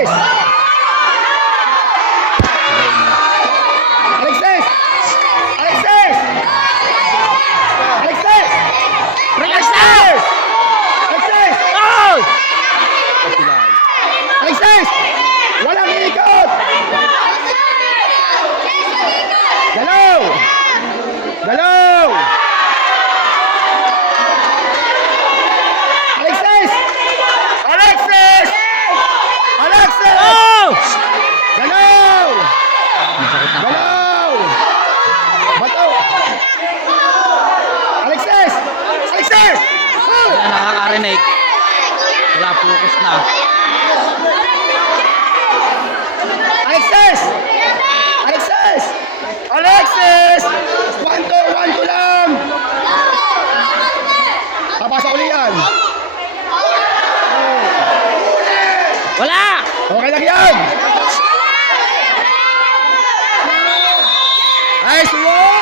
Alexis! Alexis! Alexis! Alexis! Relax na! Alexis! Oh! Alexis! Walang ikot! Galaw! Galaw! Alexis! Alexis! Alexis! Oh! Galaw! Masakit na pa. Galaw! Bato! Alexis! Alexis! Oh! Wala nakakarinig. Wala, focus na. Alexis! Alexis! Alexis! 1-2 lang! Papasok ulit yan. Wala! Okay lang yan! Nice one!